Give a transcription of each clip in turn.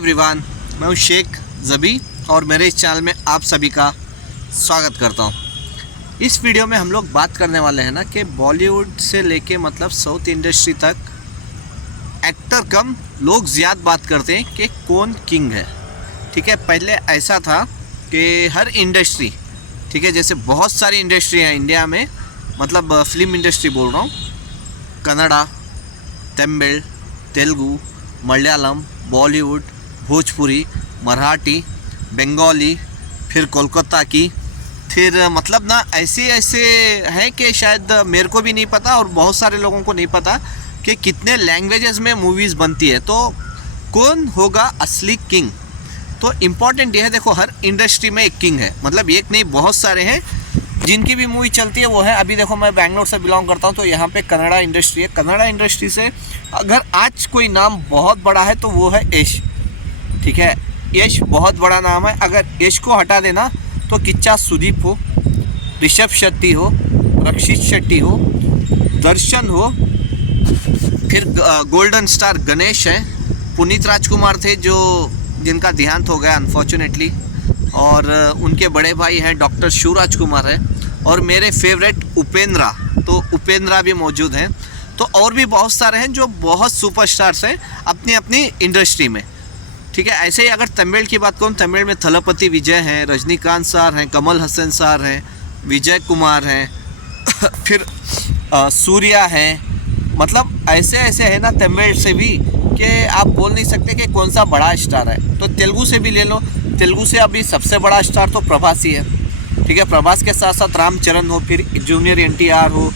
Everyone, मैं हूं शेख ज़बी और मेरे इस चैनल में आप सभी का स्वागत करता हूं। इस वीडियो में हम लोग बात करने वाले हैं ना कि बॉलीवुड से लेके मतलब साउथ इंडस्ट्री तक एक्टर कम लोग ज़्यादा बात करते हैं कि कौन किंग है। ठीक है, पहले ऐसा था कि हर इंडस्ट्री, ठीक है, जैसे बहुत सारी इंडस्ट्री है इंडिया में, मतलब फिल्म इंडस्ट्री बोल रहा हूँ, कन्नड़ा, तमिल, तेलुगु, मलयालम, बॉलीवुड, भोजपुरी, मराठी, बंगाली, फिर कोलकाता की, फिर मतलब ना ऐसे ऐसे हैं कि शायद मेरे को भी नहीं पता और बहुत सारे लोगों को नहीं पता कि कितने लैंग्वेजेस में मूवीज़ बनती है। तो कौन होगा असली किंग? तो इम्पॉर्टेंट ये है, देखो हर इंडस्ट्री में एक किंग है, मतलब एक नहीं बहुत सारे हैं जिनकी भी मूवी चलती है वो है। अभी देखो मैं बैंगलोर से बिलोंग करता हूँ, तो यहाँ पे कन्नड़ा इंडस्ट्री है। कन्नड़ा इंडस्ट्री से अगर आज कोई नाम बहुत बड़ा है तो वो है यश। ठीक है, यश बहुत बड़ा नाम है। अगर यश को हटा देना तो किच्चा सुदीप हो, ऋषभ शेट्टी हो, रक्षित शेट्टी हो, दर्शन हो, फिर गोल्डन स्टार गणेश है, पुनीत राजकुमार थे जो जिनका देहांत हो गया अनफॉर्चुनेटली, और उनके बड़े भाई हैं डॉक्टर शिवराज कुमार है, और मेरे फेवरेट उपेंद्रा, तो उपेंद्रा भी मौजूद हैं। तो और भी बहुत सारे हैं जो बहुत सुपरस्टार्स हैं अपनी अपनी इंडस्ट्री में। ठीक है, ऐसे ही अगर तमिल की बात करूँ, तमिल में थलपति विजय हैं, रजनीकांत सर हैं, कमल हसन सर हैं, विजय कुमार हैं फिर सूर्या हैं। मतलब ऐसे ऐसे है ना तमिल से भी कि आप बोल नहीं सकते कि कौन सा बड़ा स्टार है। तो तेलुगु से भी ले लो, तेलुगु से अभी सबसे बड़ा स्टार तो प्रभास ही है। ठीक है, प्रभास के साथ साथ रामचरण हो, फिर जूनियर एनटीआर हो।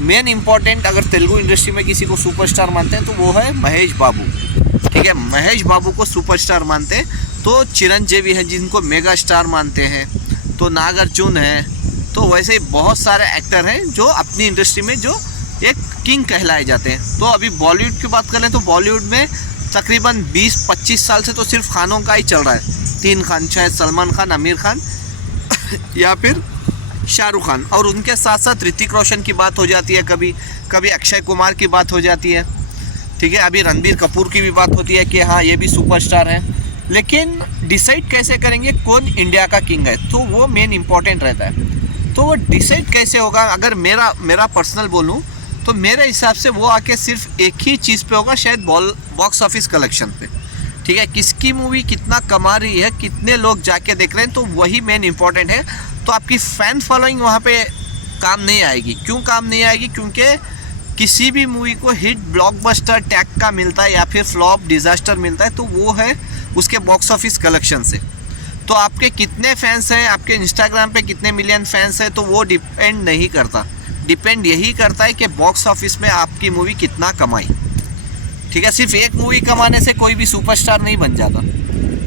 मेन इंपॉर्टेंट अगर तेलुगु इंडस्ट्री में किसी को सुपरस्टार मानते हैं तो वो है महेश बाबू। ठीक है, महेश बाबू को सुपरस्टार मानते हैं। तो चिरंजीवी है जिनको मेगा स्टार मानते हैं, तो नागार्जुन है। तो वैसे ही बहुत सारे एक्टर हैं जो अपनी इंडस्ट्री में जो एक किंग कहलाए जाते हैं। तो अभी बॉलीवुड की बात करें तो बॉलीवुड में तकरीबन 20-25 साल से तो सिर्फ खानों का ही चल रहा है। 3 खान, शायद सलमान खान, आमिर खान या फिर शाहरुख खान, और उनके साथ साथ ऋतिक रोशन की बात हो जाती है, कभी कभी अक्षय कुमार की बात हो जाती है। ठीक है, अभी रणबीर कपूर की भी बात होती है कि हाँ ये भी सुपरस्टार है। लेकिन डिसाइड कैसे करेंगे कौन इंडिया का किंग है, तो वो मेन इंपॉर्टेंट रहता है। तो वो डिसाइड कैसे होगा? अगर मेरा पर्सनल बोलूँ तो मेरे हिसाब से वो आके सिर्फ एक ही चीज़ पे होगा, शायद बॉक्स ऑफिस कलेक्शन पे। ठीक है, किसकी मूवी कितना कमा रही है, कितने लोग जाके देख रहे हैं, तो वही मेन इंपॉर्टेंट है। तो आपकी फ़ैन फॉलोइंग वहाँ पे काम नहीं आएगी। क्यों काम नहीं आएगी? क्योंकि किसी भी मूवी को हिट ब्लॉकबस्टर टैग का मिलता है या फिर फ्लॉप डिज़ास्टर मिलता है, तो वो है उसके बॉक्स ऑफिस कलेक्शन से। तो आपके कितने फैंस हैं, आपके इंस्टाग्राम पे कितने मिलियन फैंस हैं, तो वो डिपेंड नहीं करता। डिपेंड यही करता है कि बॉक्स ऑफिस में आपकी मूवी कितना कमाई। ठीक है, सिर्फ एक मूवी कमाने से कोई भी सुपरस्टार नहीं बन जाता।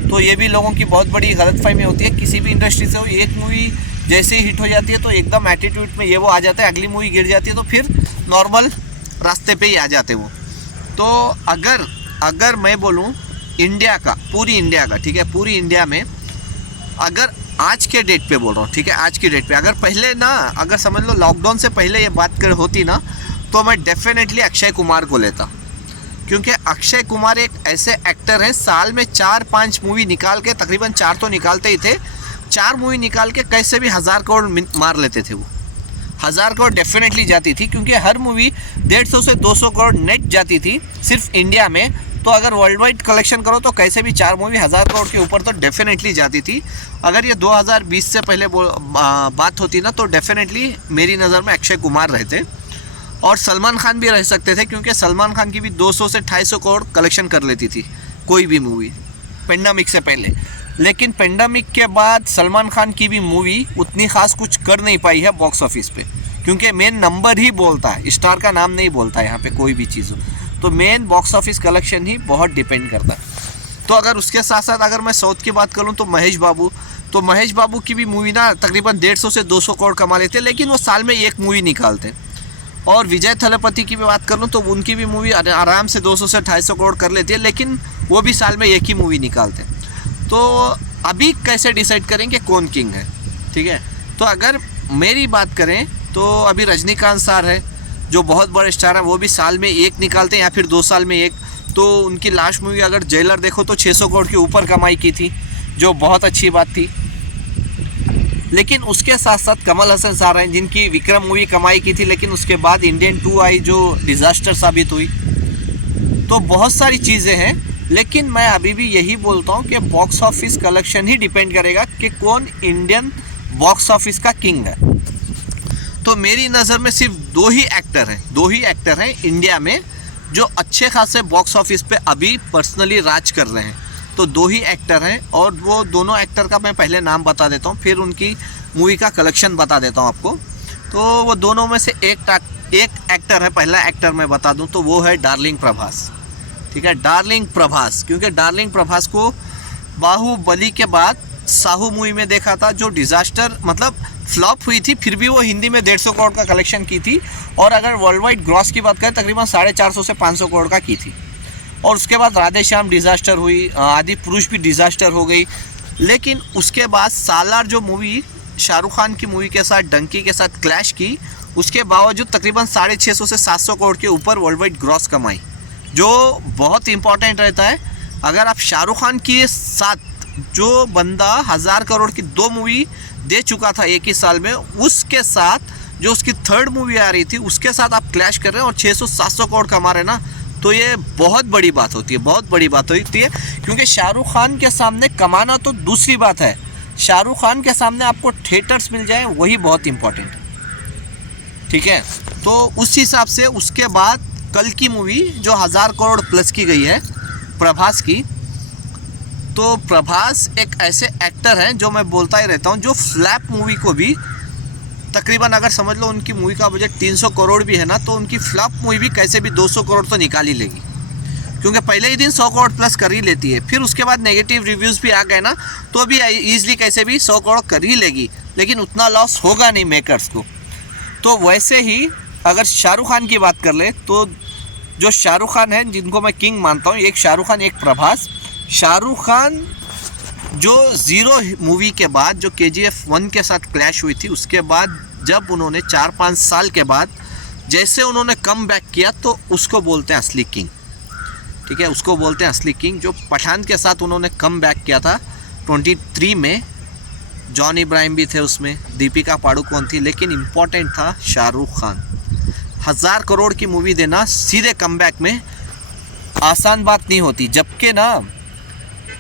तो ये भी लोगों की बहुत बड़ी गलतफहमी होती है। किसी भी इंडस्ट्री से हो, एक मूवी जैसे ही हिट हो जाती है तो एकदम एटीट्यूड में ये वो आ जाता है, अगली मूवी गिर जाती है तो फिर नॉर्मल रास्ते पे ही आ जाते वो। तो अगर मैं बोलूँ इंडिया का, पूरी इंडिया का, ठीक है, पूरी इंडिया में अगर आज के डेट पे बोल रहा हूँ, ठीक है, आज की डेट पे, अगर पहले ना, अगर समझ लो लॉकडाउन से पहले ये बात कर होती ना, तो मैं डेफिनेटली अक्षय कुमार को लेता। क्योंकि अक्षय कुमार एक ऐसे एक्टर हैं, साल में 4-5 मूवी निकाल के, तकरीबन 4 तो निकालते ही थे, 4 मूवी निकाल के कैसे भी 1000 करोड़ मार लेते थे वो। 1000 करोड़ डेफिनेटली जाती थी, क्योंकि हर मूवी 150 से 200 करोड़ नेट जाती थी सिर्फ इंडिया में। तो अगर वर्ल्ड वाइड कलेक्शन करो तो कैसे भी 4 मूवी 1000 करोड़ के ऊपर तो डेफिनेटली जाती थी। अगर ये 2020 से पहले बात होती ना, तो डेफिनेटली मेरी नज़र में अक्षय कुमार रहते, और सलमान खान भी रह सकते थे, क्योंकि सलमान खान की भी 200 से 250 करोड़ कलेक्शन कर लेती थी कोई भी मूवी पेंडेमिक से पहले। लेकिन पेंडेमिक के बाद सलमान खान की भी मूवी उतनी खास कुछ कर नहीं पाई है बॉक्स ऑफिस पे, क्योंकि मेन नंबर ही बोलता है, स्टार का नाम नहीं बोलता है यहाँ पे कोई भी चीज़ हो। तो मेन बॉक्स ऑफिस कलेक्शन ही बहुत डिपेंड करता है। तो अगर उसके साथ साथ अगर मैं साउथ की बात करूँ तो महेश बाबू की भी मूवी ना तकरीबन 150 से 200 करोड़ कमा लेते हैं, लेकिन वो साल में एक मूवी निकालते। और विजय थलपति की भी बात करूँ तो उनकी भी मूवी आराम से 200 से 250 करोड़ कर लेती है, लेकिन वो भी साल में एक ही मूवी निकालते। तो अभी कैसे डिसाइड करेंगे कौन किंग है? ठीक है, तो अगर मेरी बात करें तो अभी रजनीकांत सर है जो बहुत बड़े स्टार हैं, वो भी साल में एक निकालते हैं या फिर 2 साल में एक। तो उनकी लास्ट मूवी अगर जेलर देखो तो 600 करोड़ के ऊपर कमाई की थी, जो बहुत अच्छी बात थी। लेकिन उसके साथ साथ कमल हसन साहब हैं जिनकी विक्रम मूवी कमाई की थी, लेकिन उसके बाद इंडियन 2 आई जो डिज़ास्टर साबित हुई। तो बहुत सारी चीज़ें हैं, लेकिन मैं अभी भी यही बोलता हूँ कि बॉक्स ऑफिस कलेक्शन ही डिपेंड करेगा कि कौन इंडियन बॉक्स ऑफिस का किंग है। तो मेरी नज़र में सिर्फ दो ही एक्टर हैं इंडिया में जो अच्छे खासे बॉक्स ऑफिस पे अभी पर्सनली राज कर रहे हैं। तो दो ही एक्टर हैं, और वो दोनों एक्टर का मैं पहले नाम बता देता हूँ, फिर उनकी मूवी का कलेक्शन बता देता हूँ आपको। तो वो दोनों में से एक एक्टर है, पहला एक्टर मैं बता दूँ तो वो है डार्लिंग प्रभास। ठीक है, डार्लिंग प्रभास, क्योंकि डार्लिंग प्रभास को बाहुबली के बाद साहू मूवी में देखा था, जो डिज़ास्टर मतलब फ्लॉप हुई थी, फिर भी वो हिंदी में 150 करोड़ का कलेक्शन की थी। और अगर वर्ल्ड वाइड ग्रॉस की बात करें तकरीबन 450 से 500 करोड़ का की थी। और उसके बाद राधे श्याम डिज़ास्टर हुई, आदि पुरुष भी डिज़ास्टर हो गई। लेकिन उसके बाद सालार जो मूवी शाहरुख खान की मूवी के साथ डंकी के साथ क्लैश की, उसके बावजूद तकरीबन 650 से 700 करोड़ के ऊपर वर्ल्ड वाइड ग्रॉस कमाई, जो बहुत इंपॉर्टेंट रहता है। अगर आप शाहरुख खान के साथ जो बंदा 1000 करोड़ की 2 मूवी दे चुका था एक ही साल में, उसके साथ जो उसकी थर्ड मूवी आ रही थी उसके साथ आप क्लैश कर रहे हैं और 600-700 करोड़ कमा रहे हैं ना, तो ये बहुत बड़ी बात होती है, बहुत बड़ी बात होती है। क्योंकि शाहरुख खान के सामने कमाना तो दूसरी बात है, शाहरुख खान के सामने आपको थिएटर्स मिल जाए वही बहुत इंपॉर्टेंट है। ठीक है, तो उस हिसाब से उसके बाद कल की मूवी जो 1000 करोड़ प्लस की गई है प्रभास की, तो प्रभास एक ऐसे एक्टर हैं जो मैं बोलता ही रहता हूँ, जो फ्लैप मूवी को भी तकरीबन अगर समझ लो उनकी मूवी का बजट 300 करोड़ भी है ना, तो उनकी फ्लॉप मूवी भी कैसे भी 200 करोड़ तो निकाल ही लेगी, क्योंकि पहले ही दिन 100 करोड़ प्लस कर ही लेती है। फिर उसके बाद नेगेटिव रिव्यूज़ भी आ गए ना, तो भी ईजिली कैसे भी 100 करोड़ कर ही लेगी, लेकिन उतना लॉस होगा नहीं मेकर्स को। तो वैसे ही अगर शाहरुख खान की बात कर ले, तो जो शाहरुख खान है जिनको मैं किंग मानता हूँ, एक शाहरुख खान एक प्रभास। शाहरुख खान जो ज़ीरो मूवी के बाद जो KGF 1 के साथ क्लैश हुई थी, उसके बाद जब उन्होंने 4-5 साल के बाद जैसे उन्होंने कम बैक किया, तो उसको बोलते हैं असली किंग। ठीक है, उसको बोलते हैं असली किंग। जो पठान के साथ उन्होंने कम बैक किया था 23 में, जॉन इब्राहिम भी थे उसमें, दीपिका पाडुकोन थी, लेकिन इम्पॉर्टेंट था शाहरुख खान। 1000 करोड़ की मूवी देना सीधे कमबैक में आसान बात नहीं होती। जबकि ना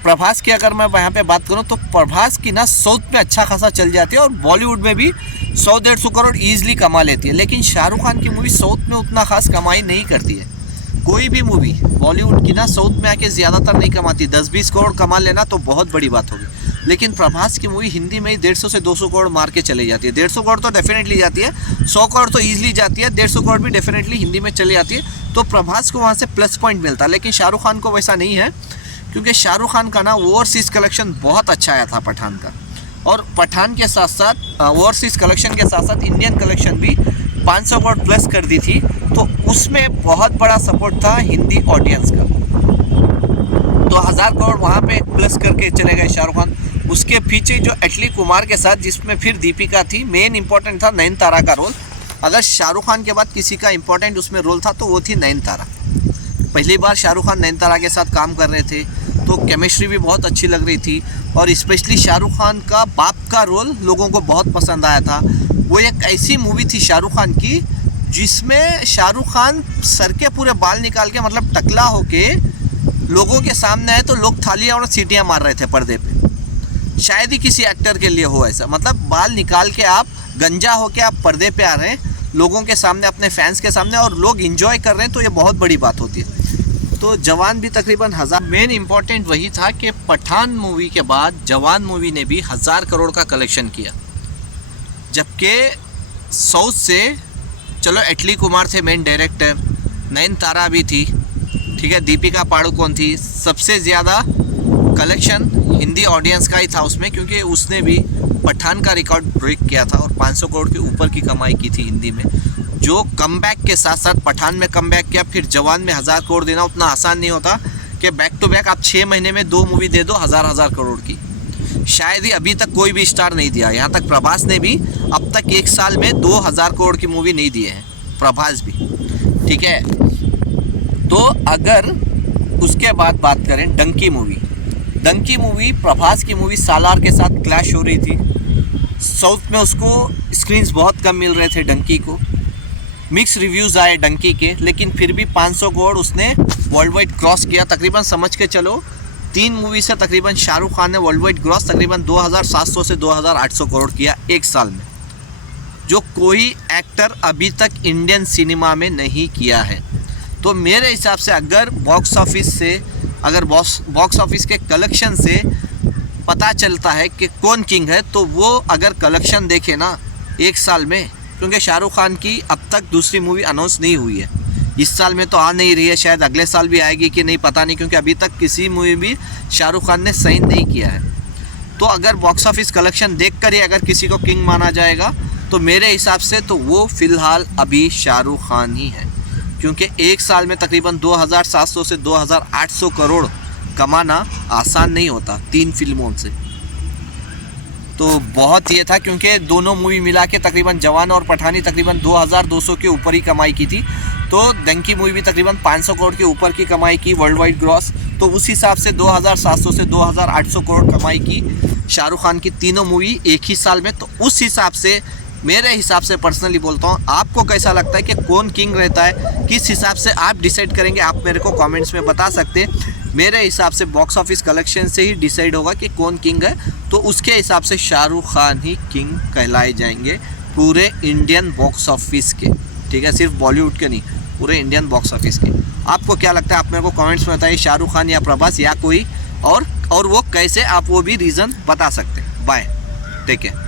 प्रभास की अगर मैं यहाँ पे बात करूँ तो प्रभास की ना साउथ में अच्छा खासा चल जाती है और बॉलीवुड में भी 100-150 करोड़ ईजिली कमा लेती है। लेकिन शाहरुख खान की मूवी साउथ में उतना खास कमाई नहीं करती है। कोई भी मूवी बॉलीवुड की ना साउथ में आके ज़्यादातर नहीं कमाती, 10-20 करोड़ कमा लेना तो बहुत बड़ी बात होगी। लेकिन प्रभास की मूवी हिंदी में ही 150 से 200 करोड़ मार के चली जाती है। 150 करोड़ तो डेफिनेटली जाती है, 100 करोड़ तो ईजिली जाती है, 150 करोड़ भी डेफिनेटली हिंदी में चली जाती है। तो प्रभास को वहाँ से प्लस पॉइंट मिलता है। लेकिन शाहरुख खान को वैसा नहीं है, क्योंकि शाहरुख खान का ना ओवरसीज़ कलेक्शन बहुत अच्छा आया था पठान का, और पठान के साथ साथ ओवरसीज़ कलेक्शन के साथ साथ इंडियन कलेक्शन भी 500 करोड़ प्लस कर दी थी। तो उसमें बहुत बड़ा सपोर्ट था हिंदी ऑडियंस का। तो 1000 करोड़ वहाँ पे प्लस करके चले गए शाहरुख खान। उसके पीछे जो अटली कुमार के साथ, जिसमें फिर दीपिका थी, मेन इंपॉर्टेंट था नयनतारा का रोल। अगर शाहरुख खान के बाद किसी का इंपॉर्टेंट उसमें रोल था तो वो थी नयनतारा। पहली बार शाहरुख खान नयनतारा के साथ काम कर रहे थे, तो केमिस्ट्री भी बहुत अच्छी लग रही थी। और स्पेशली शाहरुख खान का बाप का रोल लोगों को बहुत पसंद आया था। वो एक ऐसी मूवी थी शाहरुख खान की जिसमें शाहरुख खान सर के पूरे बाल निकाल के, मतलब टकला होके लोगों के सामने आए तो लोग थालियां और सीटियां मार रहे थे पर्दे पे। शायद ही किसी एक्टर के लिए हो ऐसा, मतलब बाल निकाल के आप गंजा होके आप पर्दे पे आ रहे हैं लोगों के सामने, अपने फैंस के सामने, और लोग इंजॉय कर रहे हैं, तो ये बहुत बड़ी बात होती है। तो जवान भी तकरीबन 1000। मेन इंपॉर्टेंट वही था कि पठान मूवी के बाद जवान मूवी ने भी 1000 करोड़ का कलेक्शन किया। जबकि साउथ से चलो अटली कुमार थे मेन डायरेक्टर, नयनतारा भी थी, ठीक है, दीपिका पाडुकोन थी। सबसे ज़्यादा कलेक्शन हिंदी ऑडियंस का ही था उसमें, क्योंकि उसने भी पठान का रिकॉर्ड ब्रेक किया था और 500 करोड़ के ऊपर की कमाई की थी हिंदी में। जो कमबैक के साथ साथ पठान में कमबैक किया, फिर जवान में 1000 करोड़ देना उतना आसान नहीं होता कि बैक टू बैक आप 6 महीने में 2 मूवी दे दो 1000 करोड़ की। शायद ही अभी तक कोई भी स्टार नहीं दिया। यहाँ तक प्रभास ने भी अब तक एक साल में 2000 करोड़ की मूवी नहीं दिए हैं, प्रभास भी। ठीक है, तो अगर उसके बाद बात करें डंकी मूवी। डंकी मूवी प्रभास की मूवी सालार के साथ क्लैश हो रही थी। साउथ में उसको स्क्रीन्स बहुत कम मिल रहे थे डंकी को, मिक्स रिव्यूज़ आए डंकी के, लेकिन फिर भी 500 करोड़ उसने वर्ल्ड वाइड क्रॉस किया। तकरीबन समझ के चलो 3 मूवी से तकरीबन शाहरुख खान ने वर्ल्ड वाइड ग्रॉस तकरीबन 2700 से 2800 करोड़ किया एक साल में, जो कोई एक्टर अभी तक इंडियन सिनेमा में नहीं किया है। तो मेरे हिसाब से अगर बॉक्स ऑफिस के कलेक्शन से पता चलता है कि कौन किंग है, तो वो अगर कलेक्शन देखे ना एक साल में, क्योंकि शाहरुख खान की अब तक दूसरी मूवी अनाउंस नहीं हुई है, इस साल में तो आ नहीं रही है, शायद अगले साल भी आएगी कि नहीं पता नहीं, क्योंकि अभी तक किसी मूवी भी शाहरुख खान ने साइन नहीं किया है। तो अगर बॉक्स ऑफिस कलेक्शन देखकर ही अगर किसी को किंग माना जाएगा, तो मेरे हिसाब से तो वो फ़िलहाल अभी शाहरुख खान ही है, क्योंकि एक साल में तकरीबन 2700 से 2800 करोड़ कमाना आसान नहीं होता 3 फिल्मों से। तो बहुत ये था, क्योंकि दोनों मूवी मिला के तकरीबन जवान और पठानी तकरीबन 2200 के ऊपर ही कमाई की थी। तो डंकी मूवी भी तकरीबन 500 करोड़ के ऊपर की कमाई की वर्ल्ड वाइड ग्रॉस। तो उस हिसाब से 2700 से 2800 करोड़ कमाई की शाहरुख खान की तीनों मूवी एक ही साल में। तो उस हिसाब से मेरे हिसाब से पर्सनली बोलता हूँ, आपको कैसा लगता है कि कौन किंग रहता है, किस हिसाब से आप डिसाइड करेंगे, आप मेरे को कमेंट्स में बता सकते हैं। मेरे हिसाब से बॉक्स ऑफिस कलेक्शन से ही डिसाइड होगा कि कौन किंग है, तो उसके हिसाब से शाहरुख खान ही किंग कहलाए जाएंगे पूरे इंडियन बॉक्स ऑफिस के, ठीक है, सिर्फ बॉलीवुड के नहीं, पूरे इंडियन बॉक्स ऑफिस के। आपको क्या लगता है, आप मेरे को कमेंट्स में बताइए, शाहरुख खान या प्रभास या कोई और वो कैसे, आप वो भी रीज़न बता सकते हैं। Bye, take care.